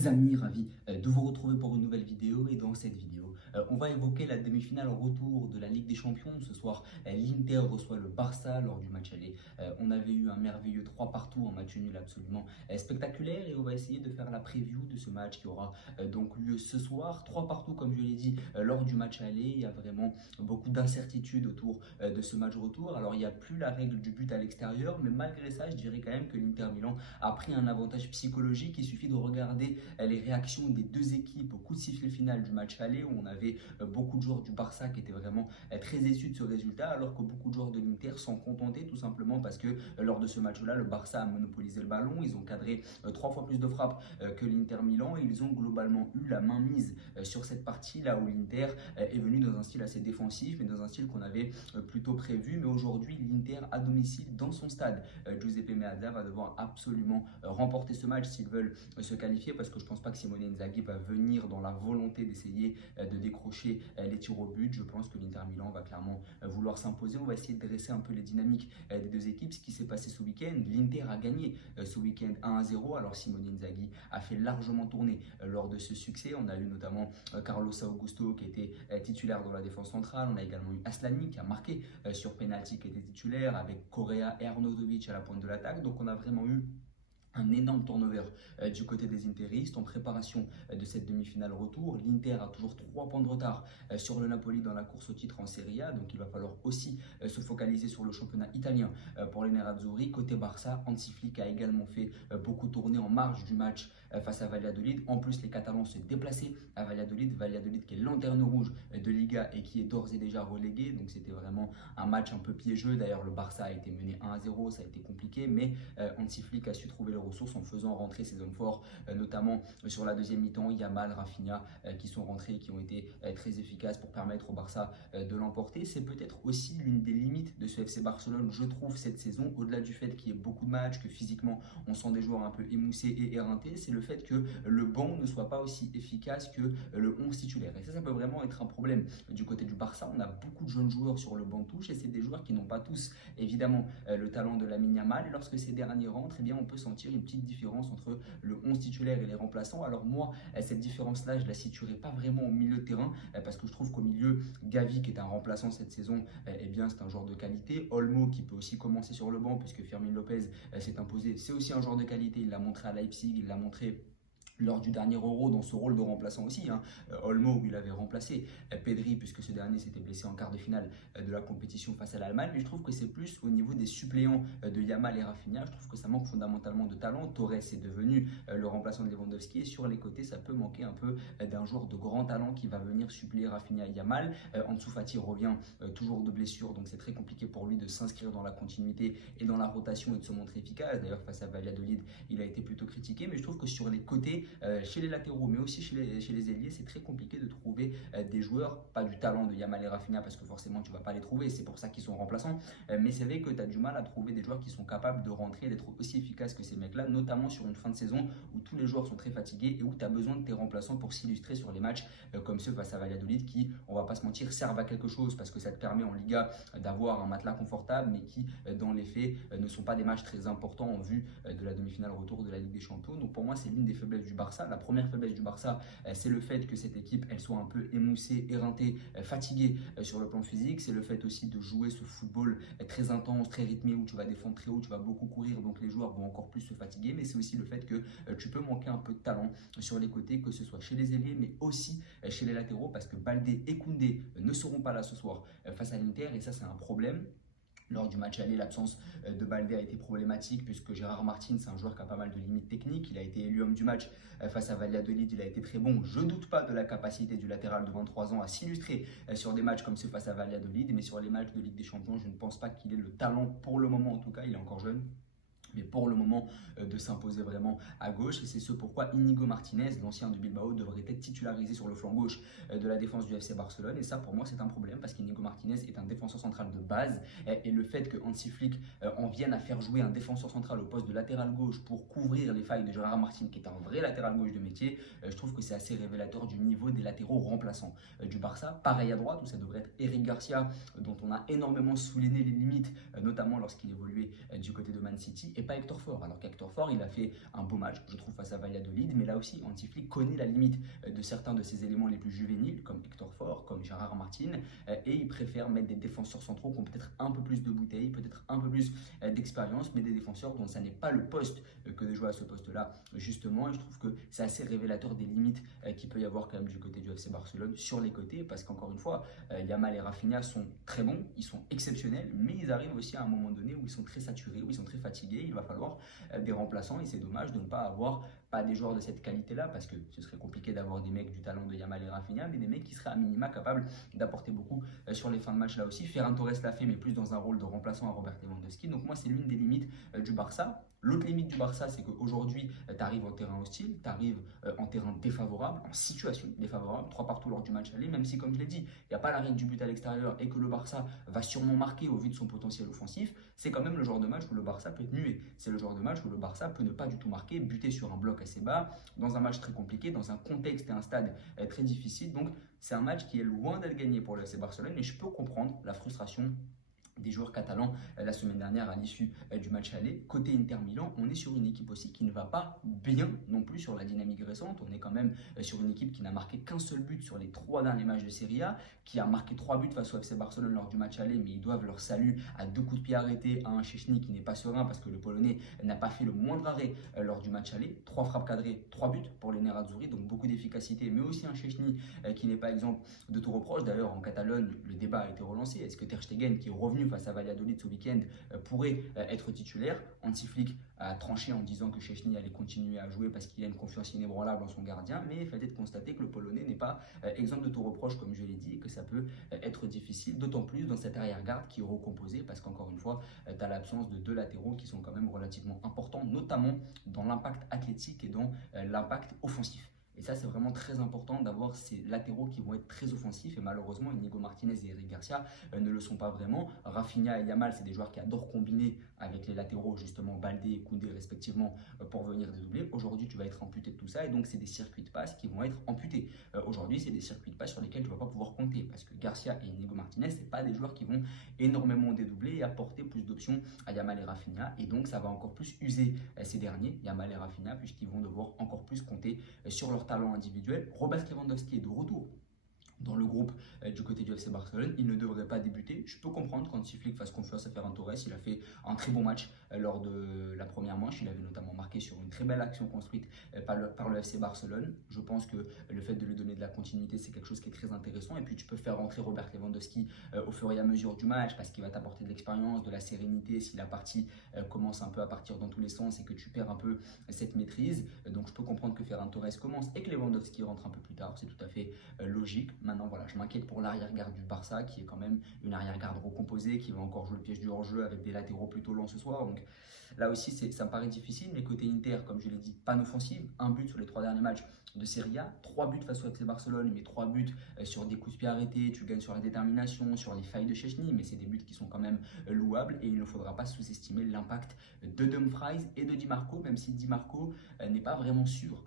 Les amis, ravi de vous retrouver pour une nouvelle vidéo et dans cette vidéo, on va évoquer la demi-finale retour de la Ligue des Champions. Ce soir, l'Inter reçoit le Barça lors du match aller. On avait eu un merveilleux 3 partout, un match nul absolument spectaculaire et on va essayer de faire la preview de ce match qui aura donc lieu ce soir. 3 partout comme je l'ai dit lors du match aller. Il y a vraiment beaucoup d'incertitudes autour de ce match retour. Alors il n'y a plus la règle du but à l'extérieur, mais malgré ça, je dirais quand même que l'Inter Milan a pris un avantage psychologique. Il suffit de regarder les réactions des deux équipes au coup de sifflet final du match aller où on avait beaucoup de joueurs du Barça qui étaient vraiment très déçus de ce résultat, alors que beaucoup de joueurs de l'Inter s'en contentaient tout simplement parce que lors de ce match-là, le Barça a monopolisé le ballon, ils ont cadré 3 fois plus de frappes que l'Inter Milan et ils ont globalement eu la main mise sur cette partie là où l'Inter est venu dans un style assez défensif mais dans un style qu'on avait plutôt prévu. Mais aujourd'hui, l'Inter à domicile dans son stade, Giuseppe Meazza va devoir absolument remporter ce match s'ils veulent se qualifier, parce que je ne pense pas que Simone Inzaghi va venir dans la volonté d'essayer de décrocher les tirs au but. Je pense que l'Inter Milan va clairement vouloir s'imposer. On va essayer de dresser un peu les dynamiques des deux équipes. Ce qui s'est passé ce week-end, l'Inter a gagné ce week-end 1-0. Alors Simone Inzaghi a fait largement tourner lors de ce succès. On a eu notamment Carlos Augusto qui était titulaire dans la défense centrale. On a également eu Aslani qui a marqué sur penalty, qui était titulaire, avec Correa et Arnautovic à la pointe de l'attaque. Donc on a vraiment eu un énorme turnover du côté des interistes en préparation de cette demi-finale retour. L'Inter a toujours 3 points de retard sur le Napoli dans la course au titre en Serie A, donc il va falloir aussi se focaliser sur le championnat italien pour les Nerazzurri. Côté Barça, Hansi Flick a également fait beaucoup tourner en marge du match face à Valladolid. En plus, les Catalans se déplaçaient à Valladolid, Valladolid qui est lanterne rouge de Liga et qui est d'ores et déjà relégué, donc c'était vraiment un match un peu piégeux. D'ailleurs, le Barça a été mené 1-0, ça a été compliqué, mais Hansi Flick a su trouver le ressources en faisant rentrer ses hommes forts, notamment sur la deuxième mi-temps, Yamal, Rafinha qui sont rentrés et qui ont été très efficaces pour permettre au Barça de l'emporter. C'est peut-être aussi l'une des limites de ce FC Barcelone, je trouve, cette saison, au-delà du fait qu'il y ait beaucoup de matchs, que physiquement on sent des joueurs un peu émoussés et éreintés, c'est le fait que le banc ne soit pas aussi efficace que le 11 titulaire. Et ça peut vraiment être un problème du côté du Barça. On a beaucoup de jeunes joueurs sur le banc de touche et c'est des joueurs qui n'ont pas tous évidemment le talent de Lamine Yamal, et lorsque ces derniers rentrent, eh bien, on peut sentir une petite différence entre le 11 titulaire et les remplaçants. Alors moi, cette différence-là, je ne la situerai pas vraiment au milieu de terrain, parce que je trouve qu'au milieu, Gavi, qui est un remplaçant cette saison, eh bien, c'est un joueur de qualité. Olmo, qui peut aussi commencer sur le banc, puisque Fermin Lopez s'est imposé, c'est aussi un joueur de qualité. Il l'a montré à Leipzig, il l'a montré lors du dernier Euro dans ce rôle de remplaçant aussi. Olmo, où il avait remplacé Pedri, puisque ce dernier s'était blessé en quart de finale de la compétition face à l'Allemagne. Mais je trouve que c'est plus au niveau des suppléants de Yamal et Rafinha. Je trouve que ça manque fondamentalement de talent. Torres est devenu le remplaçant de Lewandowski, et sur les côtés, ça peut manquer un peu d'un joueur de grand talent qui va venir suppléer Rafinha et Yamal. Ansu Fati revient toujours de blessure, donc c'est très compliqué pour lui de s'inscrire dans la continuité et dans la rotation et de se montrer efficace. D'ailleurs, face à Valladolid, il a été plutôt critiqué, mais je trouve que sur les côtés, chez les latéraux, mais aussi chez les ailiers, c'est très compliqué de trouver des joueurs, pas du talent de Yamal et Rafinha, parce que forcément tu ne vas pas les trouver, c'est pour ça qu'ils sont remplaçants, mais c'est vrai que tu as du mal à trouver des joueurs qui sont capables de rentrer et d'être aussi efficaces que ces mecs-là, notamment sur une fin de saison où tous les joueurs sont très fatigués et où tu as besoin de tes remplaçants pour s'illustrer sur les matchs comme ceux face à Valladolid, qui, on va pas se mentir, servent à quelque chose parce que ça te permet en Liga d'avoir un matelas confortable, mais qui, dans les faits, ne sont pas des matchs très importants en vue de la demi-finale retour de la Ligue des Champions. Donc pour moi, c'est l'une des faiblesses du Barça. La première faiblesse du Barça, c'est le fait que cette équipe, elle soit un peu émoussée, éreintée, fatiguée sur le plan physique. C'est le fait aussi de jouer ce football très intense, très rythmé, où tu vas défendre très haut, tu vas beaucoup courir, donc les joueurs vont encore plus se fatiguer. Mais c'est aussi le fait que tu peux manquer un peu de talent sur les côtés, que ce soit chez les ailiers, mais aussi chez les latéraux, parce que Baldé et Koundé ne seront pas là ce soir face à l'Inter, et ça, c'est un problème. Lors du match aller, l'absence de Baldé a été problématique, puisque Gérard Martin, c'est un joueur qui a pas mal de limites techniques. Il a été élu homme du match face à Valladolid, il a été très bon. Je ne doute pas de la capacité du latéral de 23 ans à s'illustrer sur des matchs comme ceux face à Valladolid, mais sur les matchs de Ligue des Champions, je ne pense pas qu'il ait le talent, pour le moment en tout cas, il est encore jeune, mais pour le moment de s'imposer vraiment à gauche. Et c'est ce pourquoi Inigo Martinez, l'ancien de Bilbao, devrait être titularisé sur le flanc gauche de la défense du FC Barcelone. Et ça, pour moi, c'est un problème, parce qu'Inigo Martinez est un défenseur central de base, et le fait que Hansi Flick en vienne à faire jouer un défenseur central au poste de latéral gauche pour couvrir les failles de Gérard Martin, qui est un vrai latéral gauche de métier, je trouve que c'est assez révélateur du niveau des latéraux remplaçants du Barça. Pareil à droite, où ça devrait être Eric Garcia, dont on a énormément souligné les limites, notamment lorsqu'il évoluait du côté de Man City. et pas Hector Ford. Alors qu'Hector Ford, il a fait un beau match, je trouve, face à Valladolid, mais là aussi, Hansi Flick connaît la limite de certains de ses éléments les plus juvéniles, comme Hector Ford, comme Gérard Martin, et il préfère mettre des défenseurs centraux qui ont peut-être un peu plus de bouteilles, peut-être un peu plus d'expérience, mais des défenseurs dont ça n'est pas le poste que de jouer à ce poste-là, justement, et je trouve que c'est assez révélateur des limites qu'il peut y avoir quand même du côté du FC Barcelone sur les côtés, parce qu'encore une fois, Yamal et Rafinha sont très bons, ils sont exceptionnels, mais ils arrivent aussi à un moment donné où ils sont très saturés, où ils sont très fatigués, il va falloir des remplaçants, et c'est dommage de ne pas avoir pas des joueurs de cette qualité-là, parce que ce serait compliqué d'avoir des mecs du talent de Yamal et Rafinha, mais des mecs qui seraient à minima capables d'apporter beaucoup sur les fins de match là aussi. Ferran Torres l'a fait, mais plus dans un rôle de remplaçant à Robert Lewandowski. Donc moi, c'est l'une des limites du Barça. L'autre limite du Barça, c'est qu'aujourd'hui, tu arrives en terrain hostile, tu arrives en terrain défavorable, en situation défavorable, 3 partout lors du match aller, même si, comme je l'ai dit, il n'y a pas la règle du but à l'extérieur et que le Barça va sûrement marquer au vu de son potentiel offensif, c'est quand même le genre de match où le Barça peut être muet. C'est le genre de match où le Barça peut ne pas du tout marquer, buter sur un bloc assez bas, dans un match très compliqué, dans un contexte et un stade très difficile. Donc, c'est un match qui est loin d'être gagné pour le FC Barcelone et je peux comprendre la frustration des joueurs catalans la semaine dernière à l'issue du match aller. Côté Inter Milan, on est sur une équipe aussi qui ne va pas bien non plus sur la dynamique récente. On est quand même sur une équipe qui n'a marqué qu'un seul but sur les 3 derniers matchs de Serie A, qui a marqué 3 buts face au FC Barcelone lors du match aller, mais ils doivent leur salut à 2 coups de pied arrêtés, à un Szczęsny qui n'est pas serein parce que le Polonais n'a pas fait le moindre arrêt lors du match aller. 3 frappes cadrées, 3 buts pour les Nerazzurri, donc beaucoup d'efficacité, mais aussi un Szczęsny qui n'est pas exemple de tout reproche. D'ailleurs, en Catalogne, le débat a été relancé. Est-ce que Ter Stegen, qui est revenu face à Valladolid ce week-end, pourrait être titulaire? Hansi Flick a tranché en disant que Szczęsny allait continuer à jouer parce qu'il a une confiance inébranlable en son gardien, mais il fallait constater que le Polonais n'est pas exemple de tout reproche, comme je l'ai dit, et que ça peut être difficile, d'autant plus dans cette arrière-garde qui est recomposée, parce qu'encore une fois, tu as l'absence de 2 latéraux qui sont quand même relativement importants, notamment dans l'impact athlétique et dans l'impact offensif. Et ça, c'est vraiment très important d'avoir ces latéraux qui vont être très offensifs. Et malheureusement, Inigo Martinez et Eric Garcia ne le sont pas vraiment. Rafinha et Yamal, c'est des joueurs qui adorent combiner avec les latéraux, justement Baldé et Koundé respectivement, pour venir dédoubler. Aujourd'hui, tu vas être amputé de tout ça. Et donc, c'est des circuits de passe qui vont être amputés. Aujourd'hui, c'est des circuits de passe sur lesquels tu ne vas pas pouvoir compter. Parce que Garcia et Inigo Martinez, ce pas des joueurs qui vont énormément dédoubler et apporter plus d'options à Yamal et Rafinha. Et donc, ça va encore plus user ces derniers, Yamal et Rafinha, puisqu'ils vont devoir encore plus compter sur leur talent individuel. Robert Lewandowski est de retour dans le groupe du côté du FC Barcelone, il ne devrait pas débuter. Je peux comprendre quand Flick fasse confiance à Ferran Torres. Il a fait un très bon match lors de la première manche. Il avait notamment marqué sur une très belle action construite par le FC Barcelone. Je pense que le fait de lui donner de la continuité, c'est quelque chose qui est très intéressant. Et puis tu peux faire rentrer Robert Lewandowski au fur et à mesure du match parce qu'il va t'apporter de l'expérience, de la sérénité si la partie commence un peu à partir dans tous les sens et que tu perds un peu cette maîtrise. Donc je peux comprendre que Ferran Torres commence et que Lewandowski rentre un peu plus tard. C'est tout à fait logique. Maintenant, voilà, je m'inquiète pour l'arrière-garde du Barça, qui est quand même une arrière-garde recomposée, qui va encore jouer le piège du hors-jeu avec des latéraux plutôt lents ce soir. Donc là aussi, ça me paraît difficile. Mais côté Inter, comme je l'ai dit, panne offensive, un but sur les 3 derniers matchs de Serie A, 3 buts face au FC Barcelone, mais 3 buts sur des coups de pied arrêtés. Tu gagnes sur la détermination, sur les failles de Szczęsny, mais c'est des buts qui sont quand même louables. Et il ne faudra pas sous-estimer l'impact de Dumfries et de Di Marco, même si Di Marco n'est pas vraiment sûr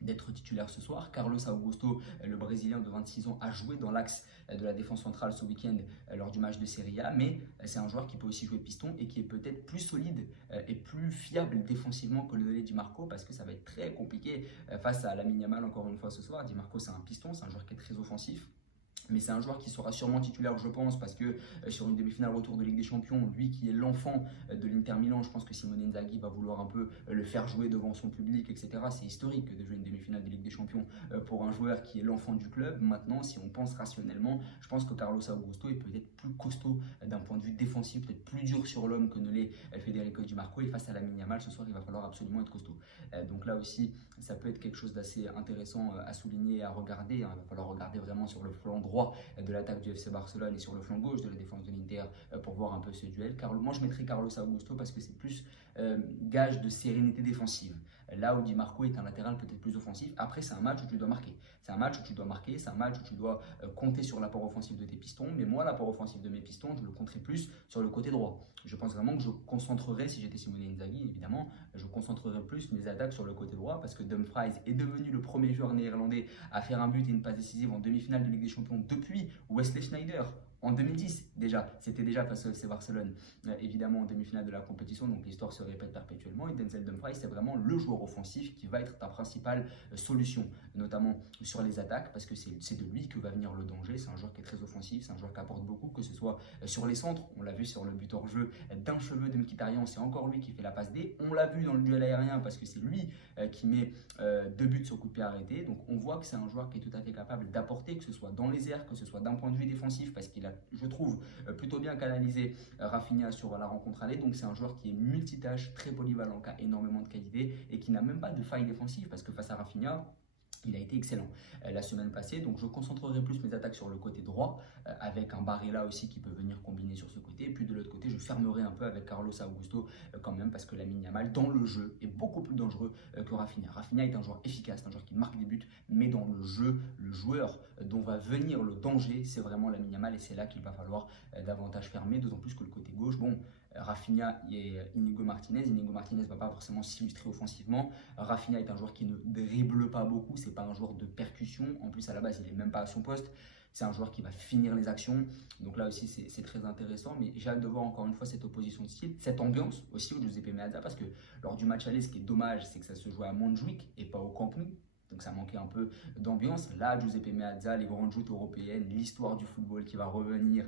d'être titulaire ce soir. Carlos Augusto, le Brésilien de 26 ans, a joué dans l'axe de la défense centrale ce week-end lors du match de Serie A, mais c'est un joueur qui peut aussi jouer piston et qui est peut-être plus solide et plus fiable défensivement que le Di Marco, parce que ça va être très compliqué face à Lamine Yamal encore une fois ce soir. Di Marco, c'est un piston, c'est un joueur qui est très offensif. Mais c'est un joueur qui sera sûrement titulaire, je pense, parce que sur une demi-finale retour de Ligue des Champions, lui qui est l'enfant de l'Inter Milan, je pense que Simone Inzaghi va vouloir un peu le faire jouer devant son public, etc. C'est historique de jouer une demi-finale de Ligue des Champions pour un joueur qui est l'enfant du club. Maintenant, si on pense rationnellement, je pense que Carlos Augusto est peut-être plus costaud d'un point de vue défensif, peut-être plus dur sur l'homme que ne l'est Federico Di Marco. Et face à Lamine Yamal, ce soir, il va falloir absolument être costaud. Donc là aussi, ça peut être quelque chose d'assez intéressant à souligner et à regarder. Il va falloir regarder vraiment sur le flanc droit de l'attaque du FC Barcelone et sur le flanc gauche de la défense de l'Inter pour voir un peu ce duel. Moi, je mettrais Carlos Augusto parce que c'est plus gage de sérénité défensive. Là où Di Marco est un latéral peut-être plus offensif. Après, c'est un match où tu dois marquer. C'est un match où tu dois marquer, c'est un match où tu dois compter sur l'apport offensif de tes pistons. Mais moi, l'apport offensif de mes pistons, je le compterai plus sur le côté droit. Je pense vraiment que je concentrerai, si j'étais Simone Inzaghi, évidemment, je concentrerai plus mes attaques sur le côté droit parce que Dumfries est devenu le premier joueur néerlandais à faire un but et une passe décisive en demi-finale de Ligue des Champions depuis Wesley Sneijder en 2010 déjà, c'était déjà face au FC Barcelone, évidemment en demi-finale de la compétition, donc l'histoire se répète perpétuellement. Et Denzel Dumfries, c'est vraiment le joueur offensif qui va être ta principale solution, notamment sur les attaques, parce que c'est de lui que va venir le danger. C'est un joueur qui est très offensif, c'est un joueur qui apporte beaucoup, que ce soit sur les centres, on l'a vu sur le but hors jeu d'un cheveu de Mkhitaryan, c'est encore lui qui fait la passe D. On l'a vu dans le duel aérien parce que c'est lui qui met 2 buts sur coup de pied arrêté. Donc on voit que c'est un joueur qui est tout à fait capable d'apporter, que ce soit dans les airs, que ce soit d'un point de vue défensif, parce qu'il a, je trouve, plutôt bien canalisé Rafinha sur la rencontre aller. Donc c'est un joueur qui est multitâche, très polyvalent, qui a énormément de qualité et qui n'a même pas de faille défensive, parce que face à Rafinha, il a été excellent la semaine passée, donc je concentrerai plus mes attaques sur le côté droit, avec un Barella aussi qui peut venir combiner sur ce côté, et puis de l'autre côté je fermerai un peu avec Carlos Augusto quand même, parce que Lamine Yamal dans le jeu est beaucoup plus dangereux que Rafinha. Rafinha est un joueur efficace, un joueur qui marque des buts, mais dans le jeu, le joueur dont va venir le danger, c'est vraiment Lamine Yamal, et c'est là qu'il va falloir davantage fermer, d'autant plus que le côté gauche, bon, Rafinha et Inigo Martinez. Inigo Martinez ne va pas forcément s'illustrer offensivement. Rafinha est un joueur qui ne dribble pas beaucoup, c'est pas un joueur de percussion. En plus, à la base, il n'est même pas à son poste. C'est un joueur qui va finir les actions. Donc là aussi, c'est très intéressant. Mais j'ai hâte de voir encore une fois cette opposition de style, cette ambiance aussi au Giuseppe Meazza. Parce que lors du match aller, ce qui est dommage, c'est que ça se jouait à Montjuic et pas au Camp Nou. Donc ça manquait un peu d'ambiance. Là, Giuseppe Meazza, les grandes joutes européennes, l'histoire du football qui va revenir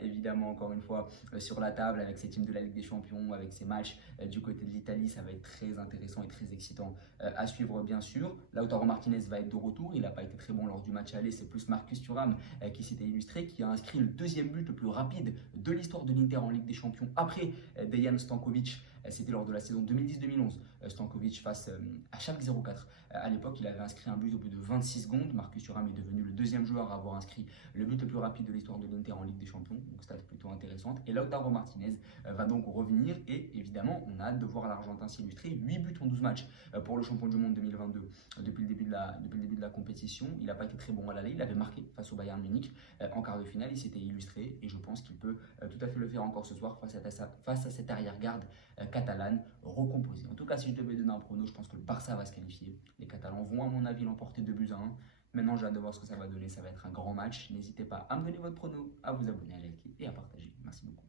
évidemment encore une fois sur la table avec ces teams de la Ligue des Champions, avec ces matchs du côté de l'Italie. Ça va être très intéressant et très excitant à suivre bien sûr. Lautaro Martinez va être de retour. Il n'a pas été très bon lors du match aller. C'est plus Marcus Thuram qui s'était illustré, qui a inscrit le deuxième but le plus rapide de l'histoire de l'Inter en Ligue des Champions après Dejan Stankovic. C'était lors de la saison 2010-2011. Stankovic face à Schalke 04. À l'époque, il avait inscrit un but au bout de 26 secondes. Marcus Thuram est devenu le deuxième joueur à avoir inscrit le but le plus rapide de l'histoire de l'Inter en Ligue des Champions. Donc, stat plutôt intéressante. Et Lautaro Martinez va donc revenir. Et évidemment, on a hâte de voir l'Argentin s'illustrer. 8 buts en 12 matchs pour le champion du monde 2022. Depuis le début de la compétition, il n'a pas été très bon à l'aller. Il avait marqué face au Bayern Munich en quart de finale. Il s'était illustré. Et je pense qu'il peut tout à fait le faire encore ce soir face à cette arrière-garde catalane recomposée. En tout cas, si je devais donner un prono, je pense que le Barça va se qualifier. Les Catalans vont, à mon avis, l'emporter 2 buts à 1. Maintenant, j'ai hâte de voir ce que ça va donner. Ça va être un grand match. N'hésitez pas à me donner votre prono, à vous abonner, à liker et à partager. Merci beaucoup.